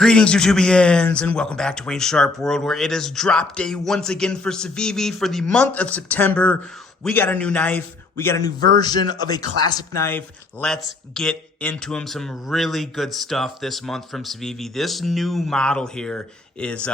Greetings, YouTubians, and welcome back to Wayne Sharp World, where it is drop day once again for Civivi for the month of September. We got a new knife. We got a new version of a classic knife. Let's get into them. Some really good stuff this month from Civivi. This new model here is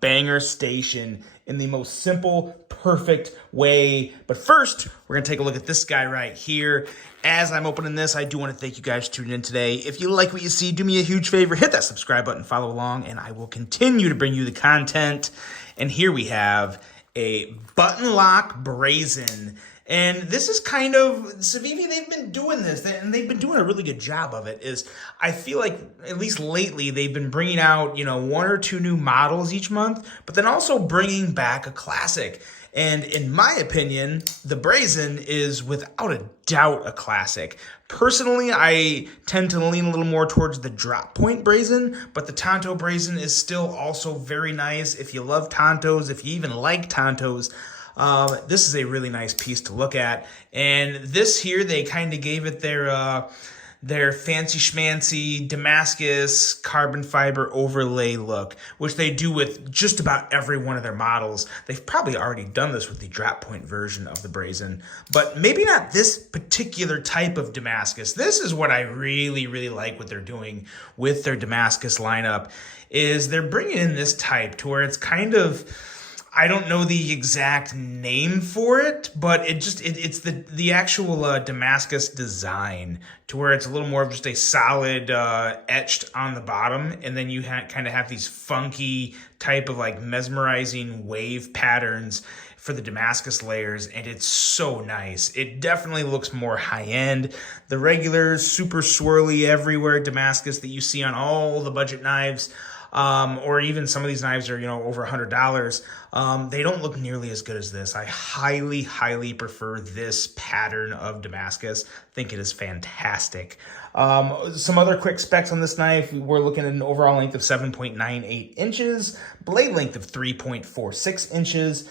Banger Station in the most simple, perfect way. But first, we're going to take a look at this guy right here. As I'm opening this, I do want to thank you guys for tuning in today. If you like what you see, do me a huge favor. Hit that subscribe button, follow along, and I will continue to bring you the content. And here we have a button lock brazen. And this is kind of, Civivi, they've been doing this, and they've been doing a really good job of it. I feel like, at least lately, they've been bringing out, one or two new models each month, but then also bringing back a classic. And in my opinion, the Brazen is without a doubt a classic. Personally, I tend to lean a little more towards the drop point Brazen, but the Tonto Brazen is still also very nice. If you love Tontos, if you even like Tontos, this is a really nice piece to look at. And this here, they kind of gave it their fancy schmancy Damascus carbon fiber overlay look, which they do with just about every one of their models. They've probably already done this with the drop point version of the Brazen, but maybe not this particular type of Damascus. This is what I really, really like what they're doing with their Damascus lineup, is they're bringing in this type to where it's kind of, I don't know the exact name for it, but it's the actual Damascus design, to where it's a little more of just a solid etched on the bottom, and then you kind of have these funky type of like mesmerizing wave patterns for the Damascus layers, and it's so nice. It definitely looks more high-end. The regular super swirly everywhere Damascus that you see on all the budget knives, or even some of these knives are, over $100. They don't look nearly as good as this. I highly, highly prefer this pattern of Damascus. I think it is fantastic. Some other quick specs on this knife. We're looking at an overall length of 7.98 inches, blade length of 3.46 inches,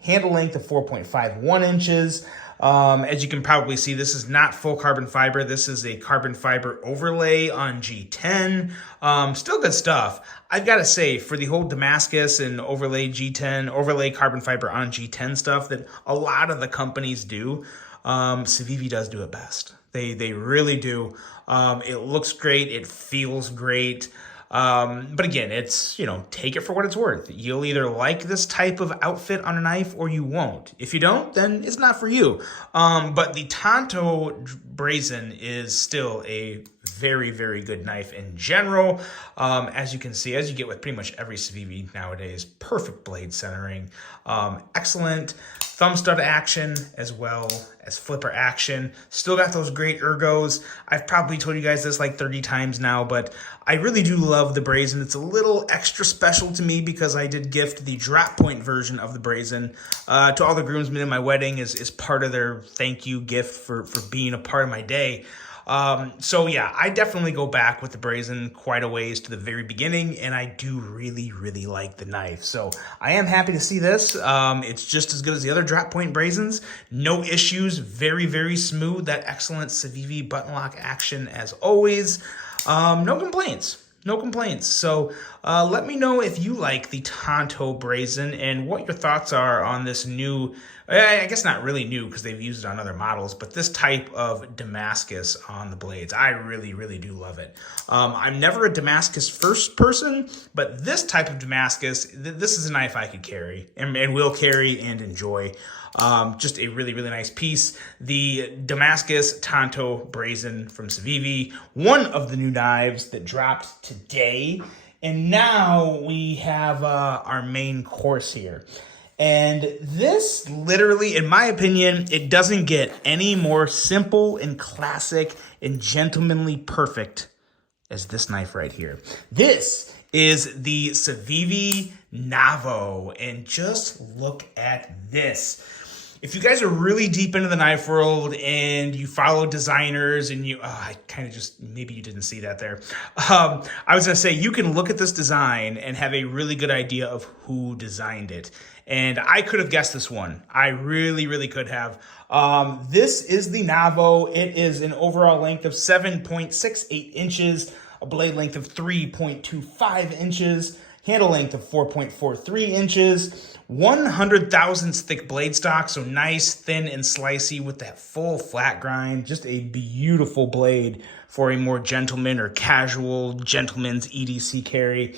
handle length of 4.51 inches. As you can probably see, this is not full carbon fiber. This is a carbon fiber overlay on G10. Still good stuff. I've got to say, for the whole Damascus and overlay G10, overlay carbon fiber on G10 stuff that a lot of the companies do, Civivi does do it best. They really do. It looks great. It feels great. But again, it's, take it for what it's worth. You'll either like this type of outfit on a knife or you won't. If you don't, then it's not for you. But the Tonto Brazen is still a very, very good knife in general. As you can see, as you get with pretty much every Civivi nowadays, perfect blade centering, excellent thumb stud action as well as flipper action. Still got those great ergos. I've probably told you guys this like 30 times now, but I really do love the Brazen. It's a little extra special to me because I did gift the drop point version of the Brazen to all the groomsmen in my wedding as part of their thank you gift for being a part of my day. So yeah, I definitely go back with the Brazen quite a ways to the very beginning, and I do really, really like the knife. So I am happy to see this. It's just as good as the other drop point Brazens. No issues, very, very smooth. That excellent Civivi button lock action as always. No complaints. No complaints. So let me know if you like the Tonto Brazen and what your thoughts are on this new, I guess not really new because they've used it on other models, but this type of Damascus on the blades. I really, really do love it. I'm never a Damascus first person, but this type of Damascus, this is a knife I could carry and will carry and enjoy. Just a really, really nice piece. The Damascus Tonto Brazen from Civivi, one of the new knives that dropped today. And now we have our main course here. And this literally, in my opinion, it doesn't get any more simple and classic and gentlemanly perfect as this knife right here. This is the Civivi Navo, and just look at this. If you guys are really deep into the knife world and you follow designers and I kind of just, maybe you didn't see that there. I was going to say, you can look at this design and have a really good idea of who designed it. And I could have guessed this one. I really, really could have. This is the Navo. It is an overall length of 7.68 inches, a blade length of 3.25 inches, handle length of 4.43 inches, 100 thousandths thick blade stock, so nice, thin, and slicey with that full flat grind. Just a beautiful blade for a more gentleman or casual gentleman's EDC carry.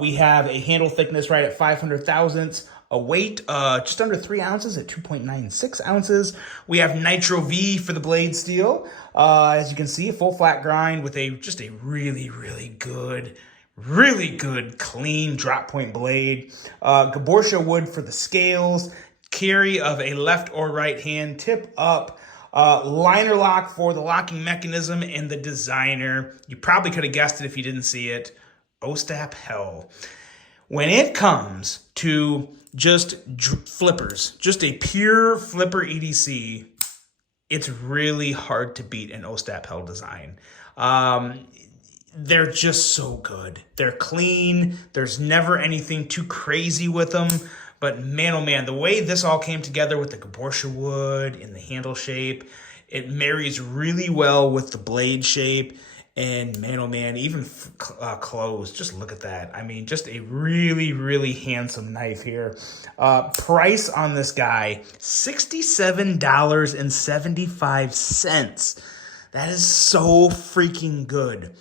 We have a handle thickness right at 500 thousandths, a weight just under 3 ounces at 2.96 ounces. We have Nitro V for the blade steel. As you can see, a full flat grind with just a really, really good clean drop point blade. Gaborsha wood for the scales, carry of a left or right hand, tip up, liner lock for the locking mechanism, and the designer. You probably could have guessed it if you didn't see it. Ostap hell. When it comes to just flippers, just a pure flipper EDC, it's really hard to beat an Ostap hell design. They're just so good. They're clean. There's never anything too crazy with them. But man, oh man, the way this all came together with the Gaborsha wood and the handle shape, it marries really well with the blade shape. And man, oh man, even clothes, just look at that. I mean, just a really, really handsome knife here. Price on this guy, $67.75. That is so freaking good.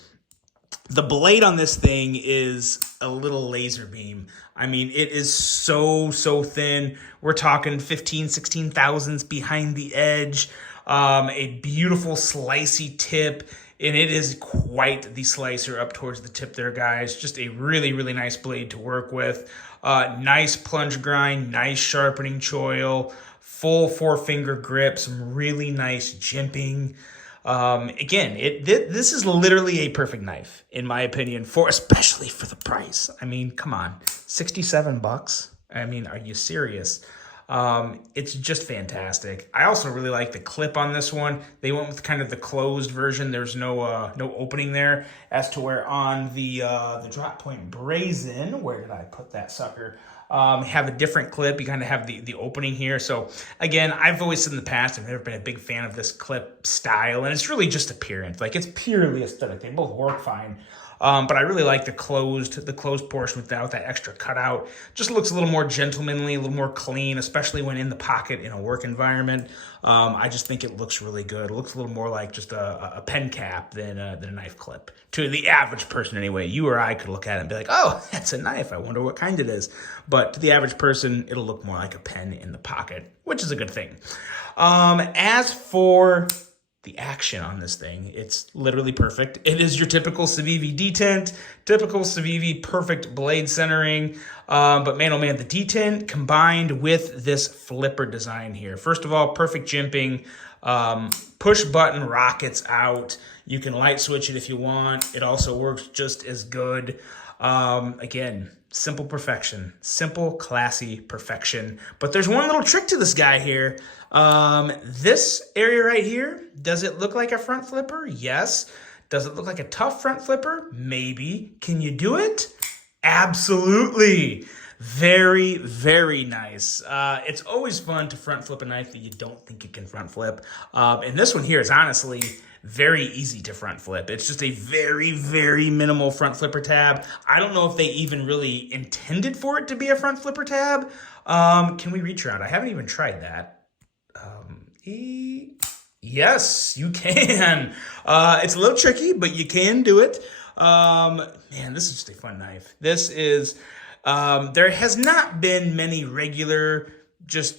The blade on this thing is a little laser beam. I mean, it is so thin. We're talking 15, 16 thousandths behind the edge. A beautiful slicey tip. And it is quite the slicer up towards the tip there, guys. Just a really, really nice blade to work with. Nice plunge grind, nice sharpening choil, full 4-finger grip, some really nice jimping. Again, this is literally a perfect knife, in my opinion, especially for the price. I mean, come on, $67. I mean, are you serious? It's just fantastic. I also really like the clip on this one. They went with kind of the closed version. There's no opening there, as to where on the drop point Brazen, where did I put that sucker? Have a different clip. You kind of have the opening here. So again, I've always said in the past, I've never been a big fan of this clip style, and it's really just appearance. Like, it's purely aesthetic. They both work fine. But I really like the closed portion without that extra cutout. Just looks a little more gentlemanly, a little more clean, especially when in the pocket in a work environment. I just think it looks really good. It looks a little more like just a pen cap than a knife clip. To the average person anyway, you or I could look at it and be like, oh, that's a knife. I wonder what kind it is. But to the average person, it'll look more like a pen in the pocket, which is a good thing. As for the action on this thing, it's literally perfect. It is your typical Civivi detent, typical Civivi perfect blade centering. But man, oh man, the detent combined with this flipper design here. First of all, perfect jimping, push button rockets out. You can light switch it if you want. It also works just as good. Again, simple perfection, simple, classy perfection. But there's one little trick to this guy here. This area right here, does it look like a front flipper? Yes. Does it look like a tough front flipper? Maybe. Can you do it? Absolutely. Very, very nice. It's always fun to front flip a knife that you don't think you can front flip. And this one here is honestly very easy to front flip. It's just a very, very minimal front flipper tab. I don't know if they even really intended for it to be a front flipper tab. Can we reach around? I haven't even tried that. Yes, you can. It's a little tricky, but you can do it. Man, this is just a fun knife. This is, there has not been many regular, just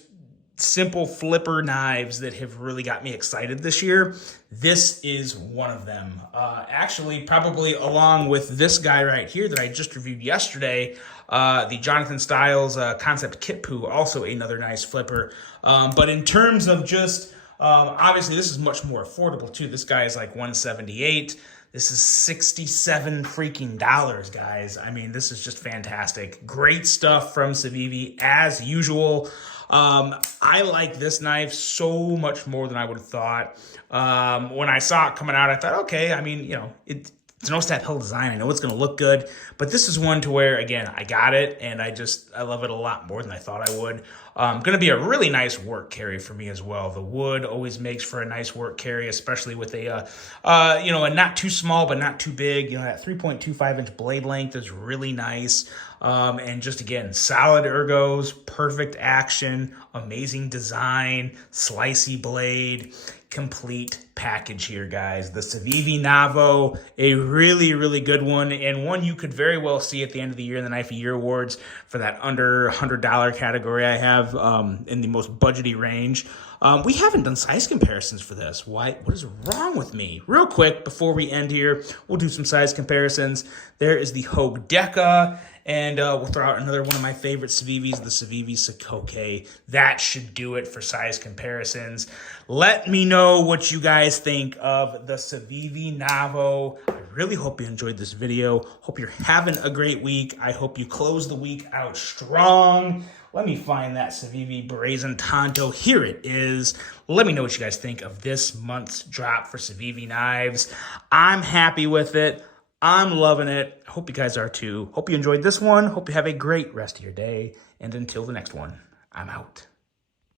simple flipper knives that have really got me excited this year. This is one of them. Actually, probably along with this guy right here that I just reviewed yesterday, the Jonathan Styles Concept Kit Poo, also another nice flipper. But in terms of just, obviously this is much more affordable too. This guy is like $178. This is $67 freaking dollars, guys. I mean, this is just fantastic. Great stuff from Civivi as usual. I like this knife so much more than I would have thought. When I saw it coming out, I thought, okay, I mean, you know, It's an O-Step Hill design. I know it's going to look good, but this is one to where, again, I got it, and I love it a lot more than I thought I would. Going to be a really nice work carry for me as well. The wood always makes for a nice work carry, especially with a not too small but not too big. That 3.25-inch blade length is really nice. And just, again, solid ergos, perfect action, amazing design, slicey blade, complete package here, guys. The Civivi Navo, a really, really good one, and one you could very well see at the end of the year in the Knife of the Year Awards for that under $100 category I have in the most budgety range. We haven't done size comparisons for this. What is wrong with me? Real quick, before we end here, we'll do some size comparisons. There is the Hogue Deca, and we'll throw out another one of my favorite Civivis, the Civivi Sakoke. That should do it for size comparisons. Let me know what you guys think of the Civivi Navo. I really hope you enjoyed this video. Hope you're having a great week. I hope you close the week out strong. Let me find that Civivi Brazen Tonto. Here it is. Let me know what you guys think of this month's drop for Civivi knives. I'm happy with it. I'm loving it. Hope you guys are too. Hope you enjoyed this one. Hope you have a great rest of your day. And until the next one, I'm out.